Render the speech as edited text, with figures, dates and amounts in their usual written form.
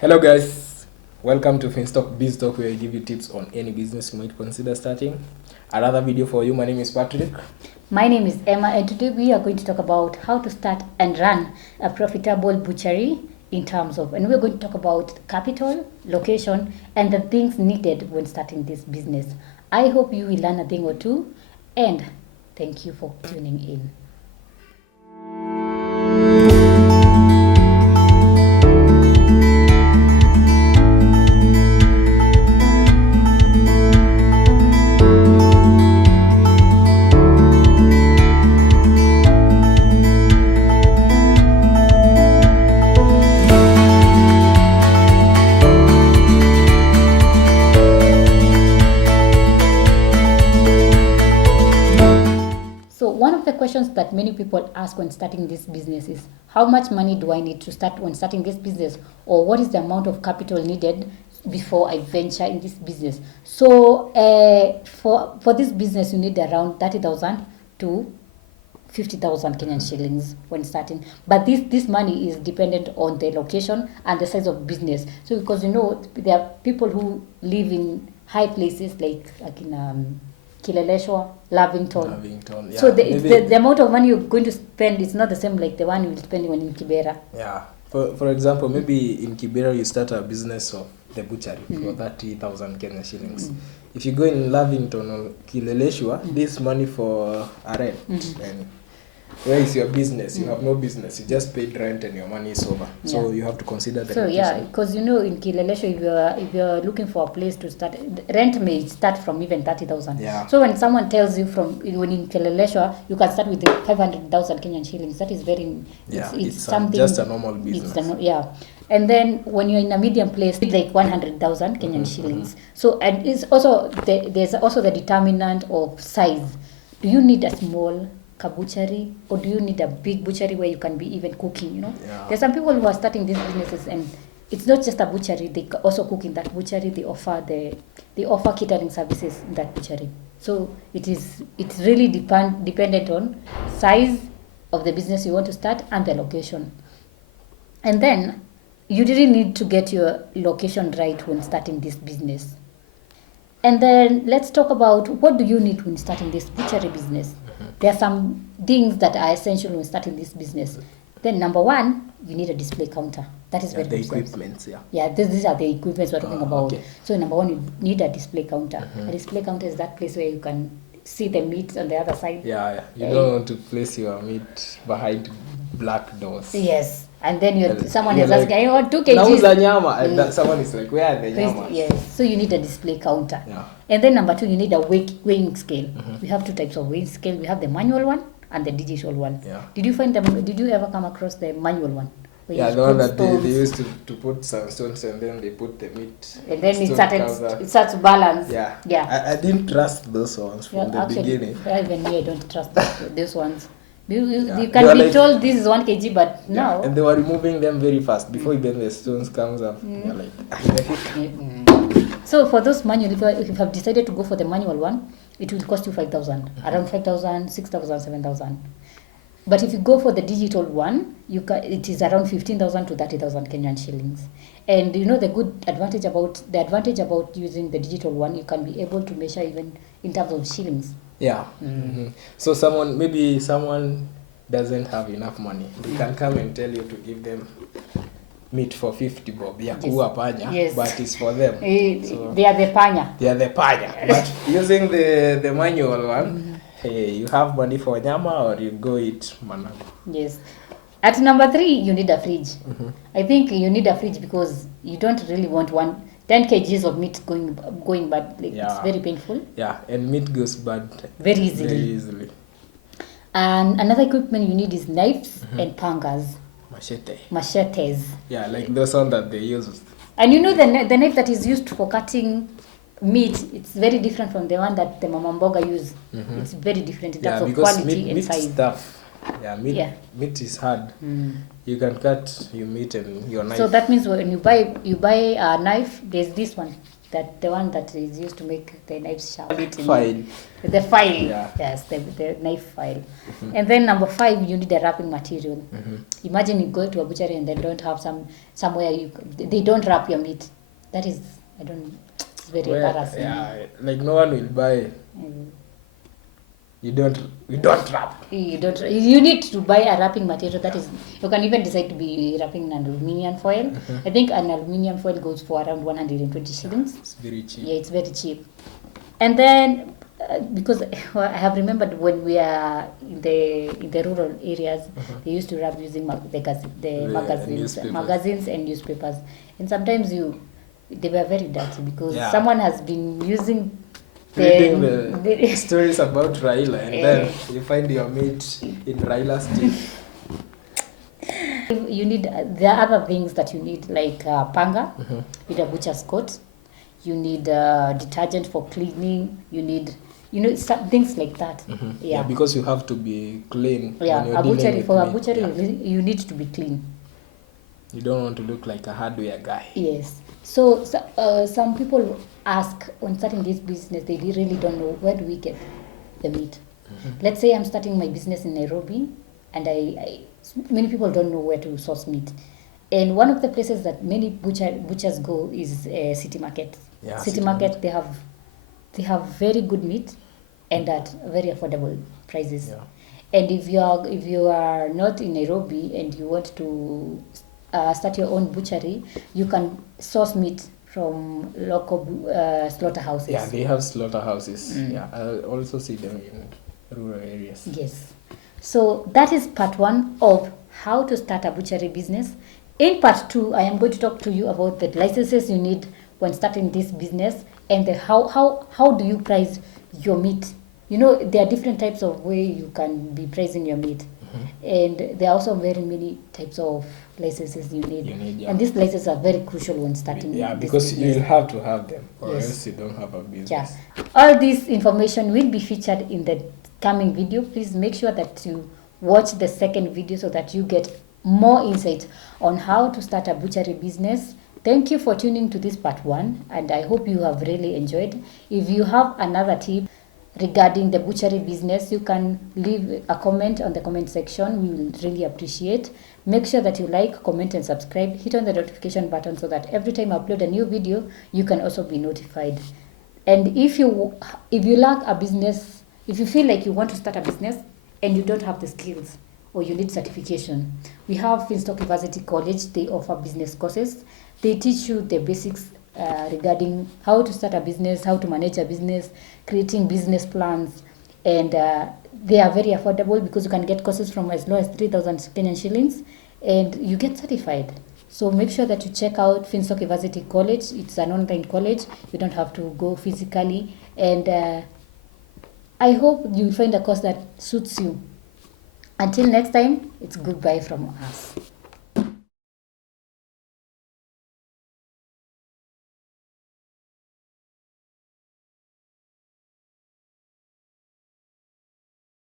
Hello guys, welcome to Finstock Biz Talk, where I give you tips on any business you might consider starting. Another video for you. My name is Patrick. My name is Emma, and today we are going to talk about how to start and run a profitable butchery and we're going to talk about capital, location, and the things needed when starting this business. I hope you will learn a thing or two, and thank you for tuning in. So one of the questions that many people ask when starting this business is, how much money do I need to start when starting this business, or what is the amount of capital needed before I venture in this business? So for this business, you need around 30,000 to 50,000 Kenyan shillings when starting. But this money is dependent on the location and the size of business. So because there are people who live in high places like in Kileleshwa, Lavington. Yeah. So the amount of money you're going to spend is not the same like the one you will spend when in Kibera. Yeah. For example, maybe in Kibera you start a business of the butchery for 30,000 Kenyan shillings. If you go in Lavington or Kileleshwa, this money for a rent. And where is your business? You have no business. You just paid rent and your money is over. So you have to consider the location. Because in Kileleshwa, if you're looking for a place to start, rent may start from even 30,000. Yeah. So when someone tells you when in Kileleshwa you can start with 500,000 Kenyan shillings, that is very it's something just a normal business. And then when you're in a medium place, it's like 100,000 Kenyan shillings. So and it's also there's also the determinant of size. Do you need a small butchery, or do you need a big butchery where you can be even cooking? There's some people who are starting these businesses and it's not just a butchery, they also cook in that butchery. They offer catering services in that butchery. So it's really dependent on size of the business you want to start and the location. And then you really need to get your location right when starting this business. And then let's talk about what do you need when starting this butchery business. There are some things that are essential when starting this business. Then number one, you need a display counter. That is very important. The equipment, these are the equipments we're talking about. Okay. So number one, you need a display counter. A display counter is that place where you can see the meat on the other side. You don't want to place your meat behind black doors. Yes. And then someone is asking, I want 2 kgs. Nyama, and someone is like, where are the llamas? Yes. So you need a display counter. And then number two, you need a weighing scale. We have 2 types of weighing scale. We have the manual one and the digital one. Did you ever come across the manual one? The one that they used to put some stones and then they put the meat. And then it starts to balance. I didn't trust those ones from the beginning. Even me, I don't trust those ones. You can be told this is 1 kg, but no. And they were removing them very fast before even the stones comes up. You're like, So for those manual, if you have decided to go for the manual one, it will cost you 5,000, around 5,000, 6,000, 7,000. But if you go for the digital one, it is around 15,000 to 30,000 Kenyan shillings. And the advantage about using the digital one, you can be able to measure even in terms of shillings. So someone doesn't have enough money. They can come and tell you to give them meat for 50 bob. But it's for them. They are the panya. But using the manual one, you have money for nyama or you go eat managu. Yes. At number 3, you need a fridge. I think you need a fridge because you don't really want 10 kgs of meat going bad. It's very painful. And meat goes bad very easily. And another equipment you need is knives and pangas. Machetes. Like those one that they use. And the knife that is used for cutting meat, it's very different from the one that the mama mboga use. It's very different in terms of quality and size. Stuff. Meat is hard. You can cut your meat and your knife. So that means when you buy a knife, there's this one. that the one that is used to make the knives sharp. File. The file. Yeah. Yes, the knife file. And then number 5, you need a wrapping material. Imagine you go to a butchery and they don't have somewhere they don't wrap your meat. That is, it's very embarrassing. Yeah, like no one will buy. You don't wrap. You need to buy a wrapping material. That is, you can even decide to be wrapping in aluminium foil. I think an aluminium foil goes for around 120 shillings. It's very cheap. Yeah, it's very cheap. And then because I have remembered when we are in the rural areas, they used to wrap using magazines and newspapers. And sometimes they were very dirty because someone has been using reading the stories about Raila, and then you find your meat in Raila's teeth. You need, there are other things that you need, like panga, you need a butcher's coat, you need detergent for cleaning, you need, some things like that. Yeah, because you have to be clean. Yeah, when you're dealing with a butchery, you need to be clean. You don't want to look like a hardware guy. Yes. So some people ask, when starting this business, they really don't know, where do we get the meat? Let's say I'm starting my business in Nairobi, and many people don't know where to source meat. And one of the places that many butchers go is City Market. Yeah, City Market, they have very good meat and at very affordable prices. Yeah. And if you are not in Nairobi and you want to start your own butchery, you can source meat from local slaughterhouses. Yeah, they have slaughterhouses. Yeah, I also see them in rural areas. Yes. So that is part 1 of how to start a butchery business. In part 2, I am going to talk to you about the licenses you need when starting this business, and how do you price your meat. There are different types of way you can be pricing your meat. And there are also very many types of licenses you need. And these licenses are very crucial when starting. Yeah, because you'll have to have them, or else you don't have a business. Yeah. All this information will be featured in the coming video. Please make sure that you watch the second video so that you get more insight on how to start a butchery business. Thank you for tuning to this part 1, and I hope you have really enjoyed. If you have another tip regarding the butchery business, you can leave a comment on the comment section. We will really appreciate. Make sure that you like, comment, and subscribe. Hit on the notification button so that every time I upload a new video, you can also be notified. And if you lack a business, if you feel like you want to start a business and you don't have the skills or you need certification, we have Finstock University College. They offer business courses. They teach you the basics regarding how to start a business, how to manage a business, creating business plans, and they are very affordable because you can get courses from as low as 3,000 Kenyan shillings, and you get certified. So make sure that you check out Finstock University College. It's an online college. You don't have to go physically, and I hope you find a course that suits you. Until next time, it's goodbye from us.